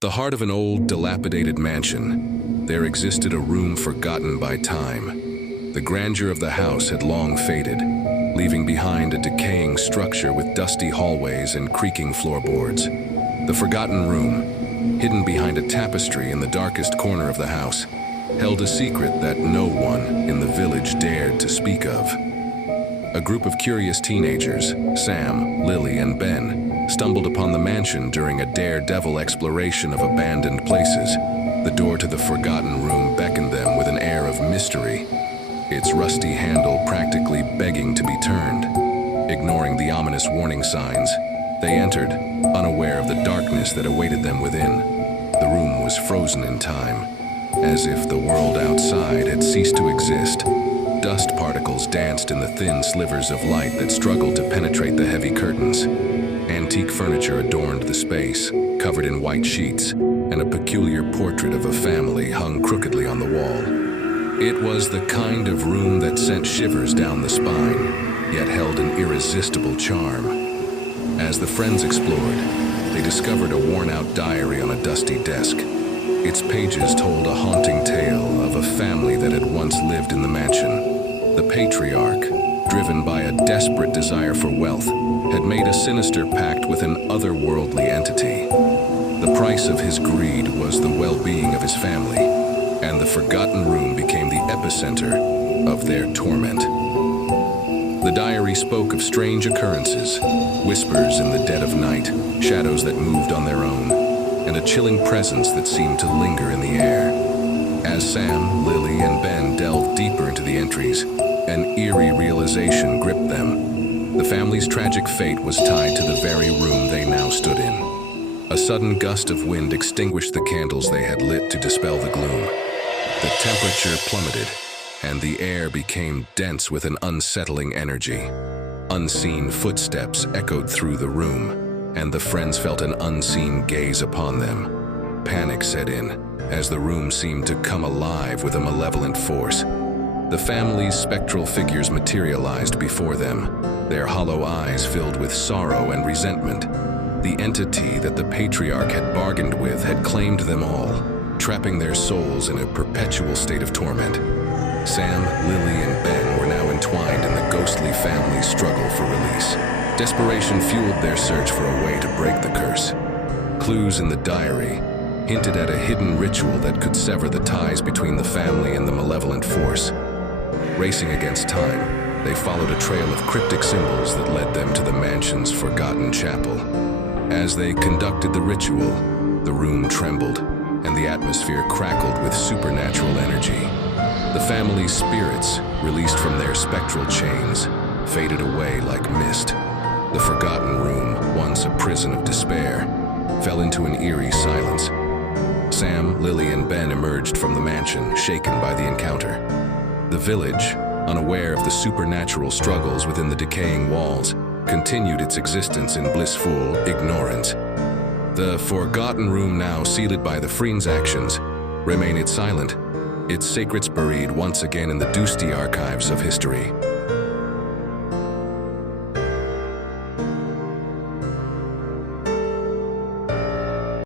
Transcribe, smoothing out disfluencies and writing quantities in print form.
The heart of an old, dilapidated mansion, there existed a room forgotten by time. The grandeur of the house had long faded, leaving behind a decaying structure with dusty hallways and creaking floorboards. The forgotten room, hidden behind a tapestry in the darkest corner of the house, held a secret that no one in the village dared to speak of. A group of curious teenagers, Sam, Lily, and Ben, stumbled upon the mansion during a daredevil exploration of abandoned places. The door to the forgotten room beckoned them with an air of mystery, its rusty handle practically begging to be turned. Ignoring the ominous warning signs, they entered, unaware of the darkness that awaited them within. The room was frozen in time, as if the world outside had ceased to exist. Dust particles danced in the thin slivers of light that struggled to penetrate the heavy curtains. Antique furniture adorned the space, covered in white sheets, and a peculiar portrait of a family hung crookedly on the wall. It was the kind of room that sent shivers down the spine, yet held an irresistible charm. As the friends explored, they discovered a worn-out diary on a dusty desk. Its pages told a haunting tale of a family that had once lived in the mansion. The patriarch, driven by a desperate desire for wealth, had made a sinister pact with an otherworldly entity. The price of his greed was the well-being of his family, and the forgotten room became the epicenter of their torment. The diary spoke of strange occurrences, whispers in the dead of night, shadows that moved on their own, and a chilling presence that seemed to linger in the air. As Sam, Lily, and Ben delved deeper into the entries, an eerie realization gripped them. The family's tragic fate was tied to the very room they now stood in. A sudden gust of wind extinguished the candles they had lit to dispel the gloom. The temperature plummeted, and the air became dense with an unsettling energy. Unseen footsteps echoed through the room, and the friends felt an unseen gaze upon them. Panic set in, as the room seemed to come alive with a malevolent force. The family's spectral figures materialized before them, their hollow eyes filled with sorrow and resentment. The entity that the patriarch had bargained with had claimed them all, trapping their souls in a perpetual state of torment. Sam, Lily, and Ben were now entwined in the ghostly family's struggle for release. Desperation fueled their search for a way to break the curse. Clues in the diary hinted at a hidden ritual that could sever the ties between the family and the malevolent force. Racing against time, they followed a trail of cryptic symbols that led them to the mansion's forgotten chapel. As they conducted the ritual, the room trembled, and the atmosphere crackled with supernatural energy. The family's spirits, released from their spectral chains, faded away like mist. The forgotten room, once a prison of despair, fell into an eerie silence. Sam, Lily, and Ben emerged from the mansion, shaken by the encounter. The village, unaware of the supernatural struggles within the decaying walls, continued its existence in blissful ignorance. The forgotten room, now sealed by the friends' actions, remained silent, its secrets buried once again in the dusty archives of history.